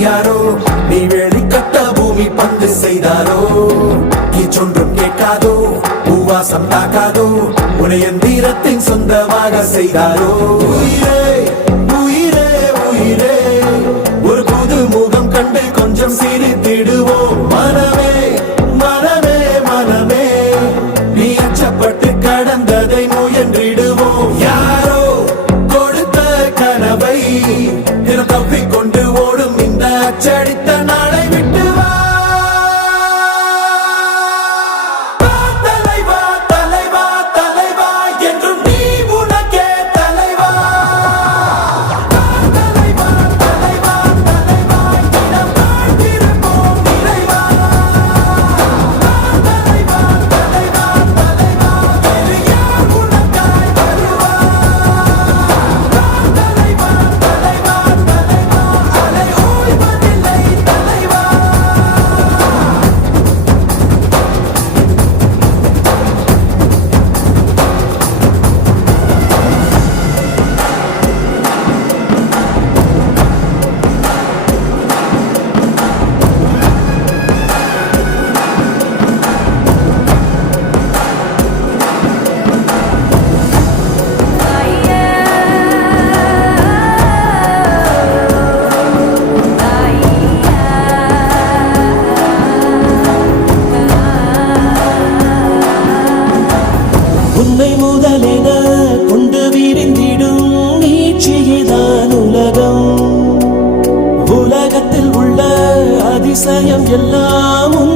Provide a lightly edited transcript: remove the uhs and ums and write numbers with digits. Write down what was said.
யாரோ நீ வேலி கட்ட பூமி பந்து செய்தாரோ கீச்சொன்றும் கேட்காதோ பூவாசம் தாக்காதோ உனைய தீரத்தின் சொந்தமாக செய்தாரோ உயிரே உயிரே உயிரே ஒரு புது முகம் கண்டு கொஞ்சம் சிரித்திடுவோம் மனமே மனமே மனமே நீ அச்சப்பட்டு கடந்ததை முயன்றிடுவோம் யாரோ கொடுத்த கனவை தினம் தப்பிக்கொண்டு ஓடும் இந்த அச்சடித்த நாளை விட்டு வா தலைவா தலைவா தலைவா என்றும் நீ உனக்கே தலைவா தலைவா தலைவா தலைவா தினம் வாழ்ந்திருப்போம் நிறைவா தலைவா தலைவா தலைவா வேறு யார் உனக்காய் வருவா தலைவா தலைவா தலைவா அலை ஓய்வதில்லை தலைவா உன்னை முதலென கொண்டு விரிந்திடும் நீட்சியேதான் உலகம் உலகத்தில் உள்ள அதிசயம் எல்லாம் உன்